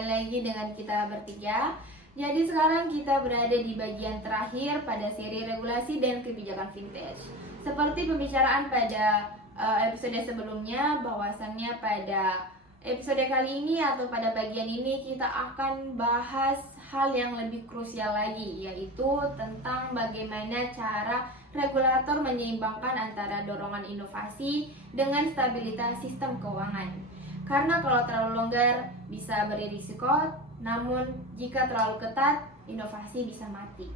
kembali lagi dengan kita bertiga. Jadi sekarang kita berada di bagian terakhir pada seri regulasi dan kebijakan vintage. Seperti pembicaraan pada episode sebelumnya, bahwasannya pada episode kali ini atau pada bagian ini kita akan bahas hal yang lebih krusial lagi, yaitu tentang bagaimana cara regulator menyeimbangkan antara dorongan inovasi dengan stabilitas sistem keuangan. Karena kalau terlalu longgar bisa beri risiko, namun jika terlalu ketat, inovasi bisa mati.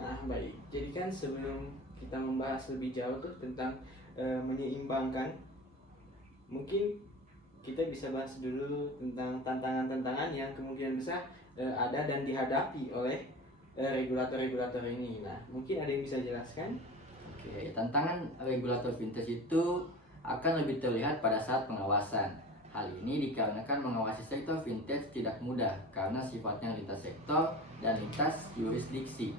Nah, baik. Jadi kan sebelum kita membahas lebih jauh tuh tentang menyeimbangkan, mungkin kita bisa bahas dulu tentang tantangan-tantangan yang kemungkinan besar ada dan dihadapi oleh regulator-regulator ini. Nah, mungkin ada yang bisa jelaskan? Oke, tantangan regulator vintage itu akan lebih terlihat pada saat pengawasan. Hal ini dikarenakan mengawasi sektor vintage tidak mudah karena sifatnya lintas sektor dan lintas jurisdiksi.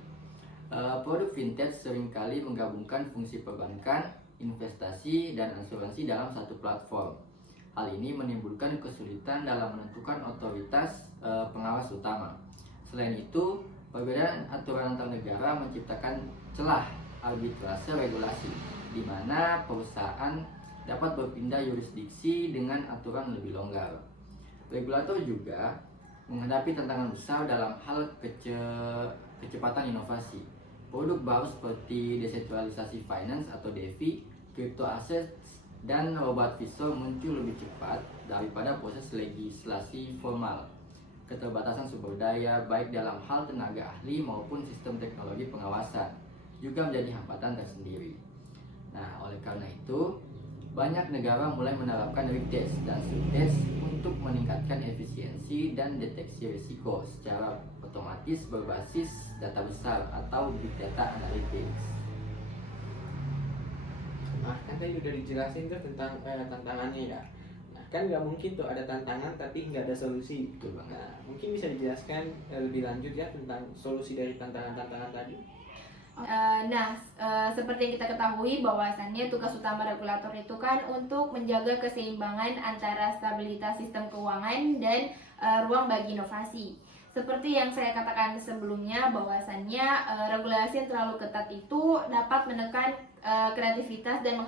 Produk vintage seringkali menggabungkan fungsi perbankan, investasi, dan asuransi dalam satu platform. Hal ini menimbulkan kesulitan dalam menentukan otoritas pengawas utama. Selain itu, perbedaan aturan antar negara menciptakan celah arbitrase regulasi, di mana perusahaan dapat berpindah yurisdiksi dengan aturan lebih longgar. Regulator juga menghadapi tantangan besar dalam hal kecepatan inovasi. Produk baru seperti desentralisasi finance atau DeFi, crypto assets, dan obat visor muncul lebih cepat daripada proses legislasi formal. Keterbatasan sumber daya baik dalam hal tenaga ahli maupun sistem teknologi pengawasan juga menjadi hambatan tersendiri. Nah, oleh karena itu, banyak negara mulai menerapkan retest dan subtest untuk meningkatkan efisiensi dan deteksi risiko secara otomatis berbasis data besar atau big data analytics. Nah, kan tadi udah dijelasin tuh tentang tantangannya ya. Nah, kan nggak mungkin tuh ada tantangan tapi nggak ada solusi. Betul banget. Nah, mungkin bisa dijelaskan lebih lanjut ya tentang solusi dari tantangan-tantangan tadi. Seperti yang kita ketahui bahwasannya tugas utama regulator itu kan untuk menjaga keseimbangan antara stabilitas sistem keuangan dan ruang bagi inovasi. Seperti yang saya katakan sebelumnya bahwasannya regulasi yang terlalu ketat itu dapat menekan kreativitas dan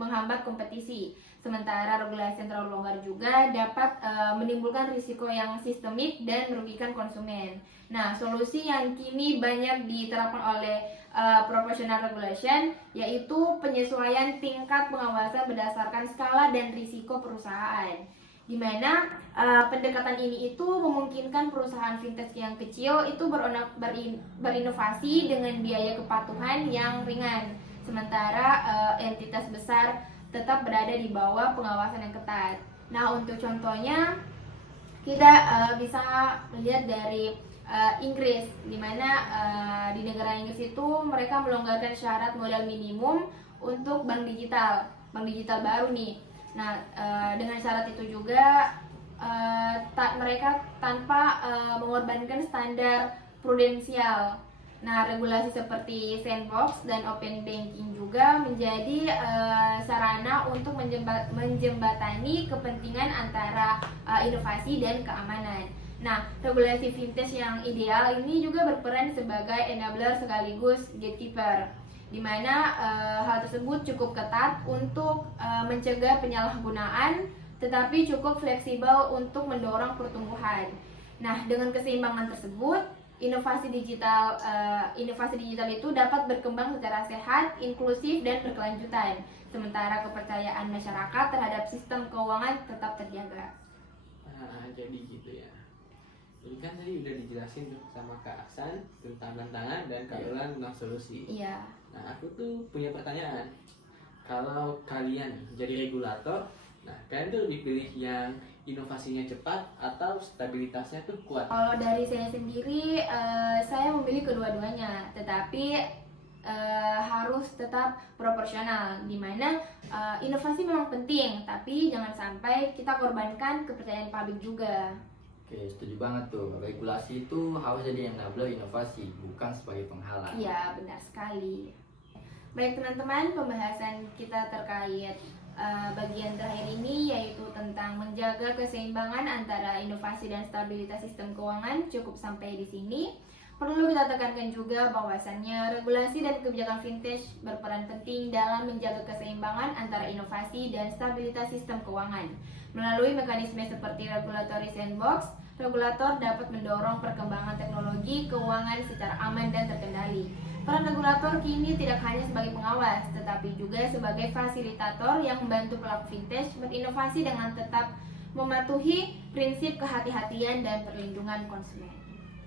menghambat kompetisi. Sementara regulasi yang terlalu longgar juga dapat menimbulkan risiko yang sistemik dan merugikan konsumen. Nah, solusi yang kini banyak diterapkan oleh proportional regulation yaitu penyesuaian tingkat pengawasan berdasarkan skala dan risiko perusahaan, di mana pendekatan ini itu memungkinkan perusahaan vintage yang kecil itu berinovasi dengan biaya kepatuhan yang ringan, sementara entitas besar tetap berada di bawah pengawasan yang ketat. Nah, untuk contohnya kita bisa melihat dari Inggris, di mana di negara Inggris itu mereka melonggarkan syarat modal minimum untuk bank digital baru nih. Nah, dengan syarat itu juga mereka tanpa mengorbankan standar prudensial. Nah, regulasi seperti sandbox dan open banking juga menjadi sarana untuk menjembatani kepentingan antara inovasi dan keamanan. Nah, regulasi vintage yang ideal ini juga berperan sebagai enabler sekaligus gatekeeper, di mana hal tersebut cukup ketat untuk mencegah penyalahgunaan, tetapi cukup fleksibel untuk mendorong pertumbuhan. Nah, dengan keseimbangan tersebut, inovasi digital itu dapat berkembang secara sehat, inklusif, dan berkelanjutan, sementara kepercayaan masyarakat terhadap sistem keuangan tetap terjaga. Nah, jadi gitu ya. Jadi kan tadi udah dijelasin tuh sama Kak Aksan tentang tantangan dan Kak Ulan tentang solusi. Iya. Nah, aku tuh punya pertanyaan. Kalau kalian jadi regulator, nah kalian tuh lebih pilih yang inovasinya cepat atau stabilitasnya tuh kuat? Kalau dari saya sendiri, saya memilih kedua-duanya, tetapi harus tetap proporsional, di mana inovasi memang penting, tapi jangan sampai kita korbankan kepercayaan publik juga. Oke, setuju banget tuh. Regulasi itu harus jadi enabler inovasi, bukan sebagai penghalang. Iya, benar sekali. Baik teman-teman, pembahasan kita terkait bagian terakhir ini yaitu tentang menjaga keseimbangan antara inovasi dan stabilitas sistem keuangan cukup sampai di sini. Perlu kita tekankan juga bahwasannya regulasi dan kebijakan fintech berperan penting dalam menjaga keseimbangan antara inovasi dan stabilitas sistem keuangan. Melalui mekanisme seperti regulatory sandbox, regulator dapat mendorong perkembangan teknologi keuangan secara aman dan terkendali. Peran regulator kini tidak hanya sebagai pengawas, tetapi juga sebagai fasilitator yang membantu pelaku fintech berinovasi dengan tetap mematuhi prinsip kehati-hatian dan perlindungan konsumen.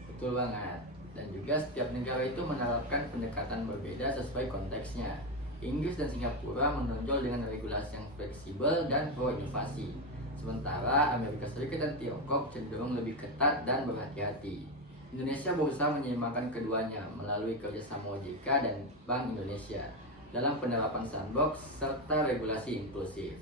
Betul banget. Dan juga setiap negara itu menerapkan pendekatan berbeda sesuai konteksnya. Inggris dan Singapura menonjol dengan regulasi yang fleksibel dan pro-inovasi. Sementara Amerika Serikat dan Tiongkok cenderung lebih ketat dan berhati-hati. Indonesia berusaha menyeimbangkan keduanya melalui kerjasama OJK dan Bank Indonesia dalam penerapan sandbox serta regulasi inklusif.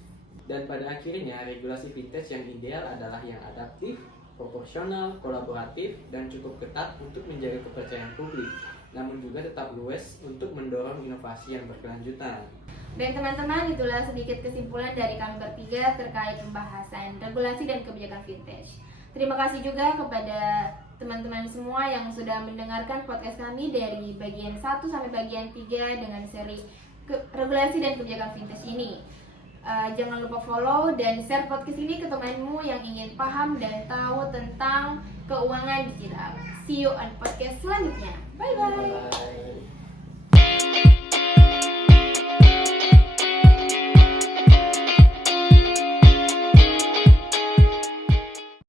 Dan pada akhirnya, regulasi fintech yang ideal adalah yang adaptif, proporsional, kolaboratif, dan cukup ketat untuk menjaga kepercayaan publik, namun juga tetap luas untuk mendorong inovasi yang berkelanjutan. Dan teman-teman, itulah sedikit kesimpulan dari kami bertiga terkait pembahasan regulasi dan kebijakan fintech. Terima kasih juga kepada teman-teman semua yang sudah mendengarkan podcast kami dari bagian 1 sampai bagian 3 dengan seri regulasi dan kebijakan fintech ini. Jangan lupa follow dan share podcast ini ke temanmu yang ingin paham dan tahu tentang keuangan digital. See you on podcast selanjutnya. Bye-bye. Bye.